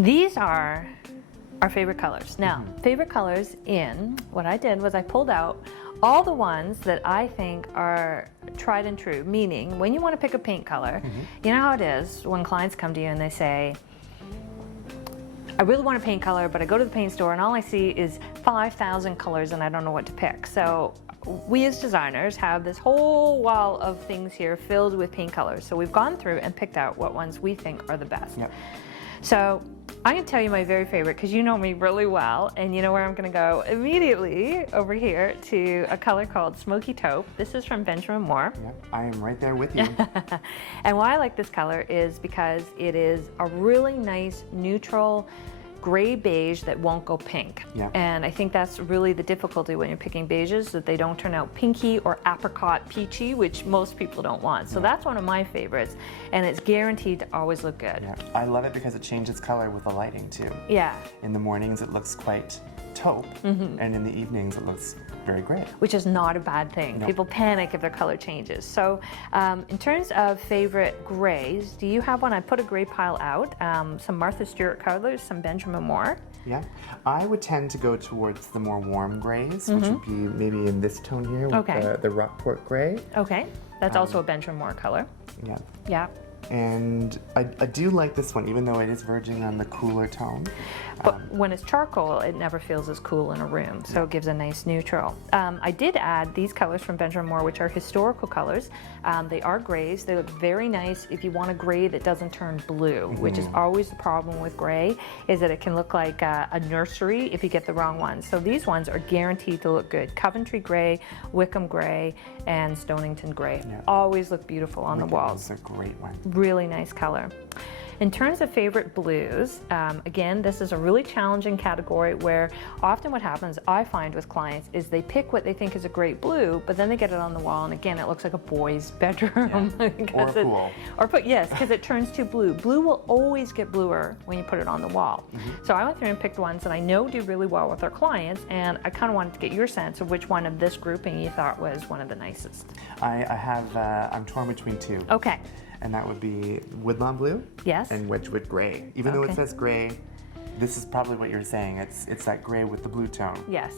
These are our favorite colors. Now, favorite colors in, what I did was I pulled out all the ones that I think are tried and true, meaning when you want to pick a paint color, you know how it is when clients come to you and they say, I really want a paint color, but I go to the paint store and all I see is 5,000 colors and I don't know what to pick. So we as designers have this whole wall of things here filled with paint colors. So we've gone through and picked out what ones we think are the best. Yep. So I'm going to tell you my very favorite because you know me really well, and you know where I'm going to go immediately over here to a color called Smoky Taupe. This is from Benjamin Moore. Yep, I am right there with you. And why I like this color is because it is a really nice neutral gray beige that won't go pink. Yep. And I think that's really the difficulty when you're picking beiges, that they don't turn out pinky or apricot peachy, which most people don't want. So that's one of my favorites, and it's guaranteed to always look good. Yeah. I love it because it changes color with the lighting too. Yeah. In the mornings it looks quite taupe, and in the evenings it looks very gray. Which is not a bad thing. Nope. People panic if their color changes. So in terms of favorite grays, do you have one? I put a gray pile out, some Martha Stewart colors, some Benjamin Moore. Yeah, I would tend to go towards the more warm grays, which would be maybe in this tone here with the Rockport gray. Okay, that's also a Benjamin Moore color. Yeah. Yeah. And I do like this one, even though it is verging on the cooler tone. But when it's charcoal, it never feels as cool in a room, so it gives a nice neutral. I did add these colors from Benjamin Moore, which are historical colors. They are grays. They look very nice if you want a gray that doesn't turn blue, which is always the problem with gray, is that it can look like a nursery if you get the wrong ones. So these ones are guaranteed to look good. Coventry gray, Wickham gray, and Stonington gray. Yeah. Always look beautiful on the walls. That's a great one. Really nice color. In terms of favorite blues, again, this is a really challenging category where often what happens, I find with clients, is they pick what they think is a great blue, but then they get it on the wall, and again, it looks like a boy's bedroom. Or a pool. Yes, because it turns too blue. Blue will always get bluer when you put it on the wall. So I went through and picked ones that I know do really well with our clients, and I kind of wanted to get your sense of which one of this grouping you thought was one of the nicest. I'm torn between two. Okay. And that would be Woodlawn Blue and Wedgwood Gray. Even though it says gray, this is probably what you're saying. It's that gray with the blue tone. Yes.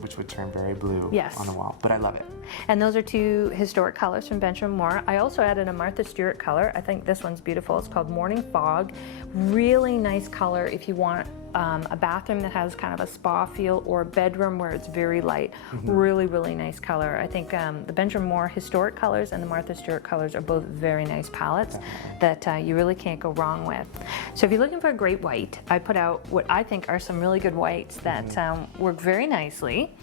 Which would turn very blue on the wall. But I love it. And those are two historic colors from Benjamin Moore. I also added a Martha Stewart color. I think this one's beautiful. It's called Morning Fog. Really nice color if you want a bathroom that has kind of a spa feel, or a bedroom where it's very light. Really, really nice color. I think the Benjamin Moore historic colors and the Martha Stewart colors are both very nice palettes that you really can't go wrong with. So if you're looking for a great white, I put out what I think are some really good whites that work very nicely.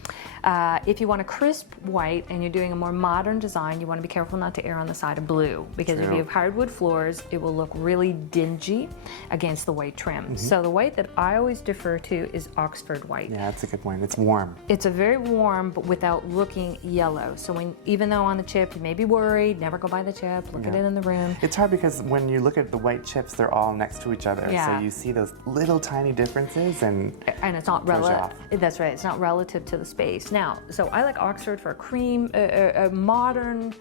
If you want a crisp white and you're doing a more modern design, you want to be careful not to err on the side of blue, because if you have hardwood floors, it will look really dingy against the white trim. So the white that I always defer to is Oxford white. Yeah, that's a good one. It's warm. It's a very warm, but without looking yellow. So even though on the chip you may be worried, never go by the chip, look at it in the room. It's hard because when you look at the white chips, they're all next to each other. Yeah. So you see those little tiny differences, and it's not relative. That's right. It's not relative to the space. Now, so I like Oxford for a cream, a modern,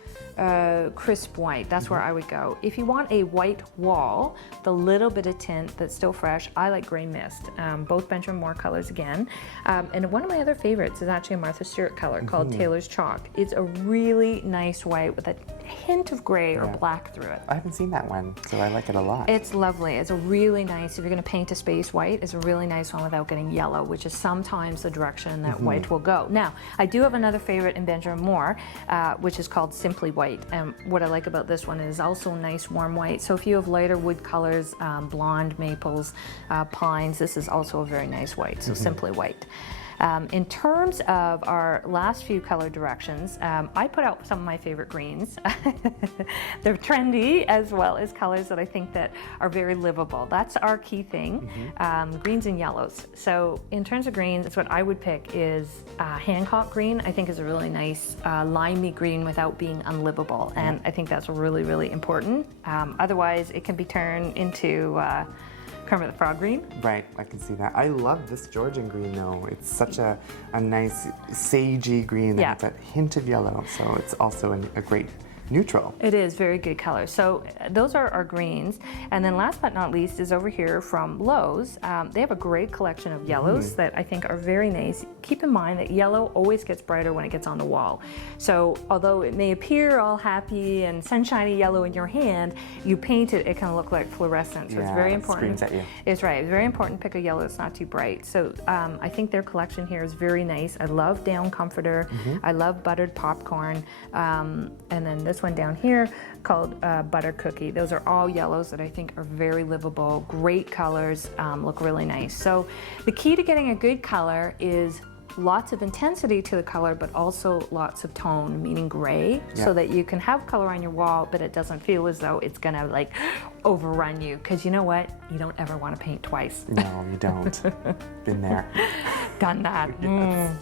crisp white. That's where I would go. If you want a white wall, the little bit of tint that's still fresh, I like Gray Mist. Both Benjamin Moore colors again. And one of my other favorites is actually a Martha Stewart color called Tailors Chalk. It's a really nice white with a hint of gray or black through it. I haven't seen that one, so I like it a lot. It's lovely. It's a really nice, if you're going to paint a space white, it's a really nice one without getting yellow, which is sometimes the direction that white will go. Now, I do have another favorite in Benjamin Moore, which is called Simply White. And what I like about this one is also nice warm white. So if you have lighter wood colors, blonde, maples, pines, this is also a very nice white, so Simply White. In terms of our last few color directions, I put out some of my favorite greens. They're trendy, as well as colors that I think that are very livable. That's our key thing, greens and yellows. So in terms of greens, it's what I would pick is Hancock green. I think is a really nice limey green without being unlivable, and I think that's really, really important. Otherwise, it can be turned into Kermit the Frog green. Right, I can see that. I love this Georgian green though. It's such a nice sagey green that has that hint of yellow, so it's also a great neutral. It is very good color. So those are our greens. And then last but not least is over here from Lowe's. They have a great collection of yellows that I think are very nice. Keep in mind that yellow always gets brighter when it gets on the wall. So although it may appear all happy and sunshiny yellow in your hand, you paint it, it can look like fluorescent. So it's very important. Screams at you. It's right. It's very important to pick a yellow that's not too bright. So I think their collection here is very nice. I love down comforter. I love buttered popcorn. And then this one down here called butter cookie. Those are all yellows that I think are very livable, great colors, look really nice. So the key to getting a good color is lots of intensity to the color, but also lots of tone, meaning gray, so that you can have color on your wall, but it doesn't feel as though it's gonna like overrun you. Because you know what? You don't ever want to paint twice. No, you don't. Been there. Done that. Yes.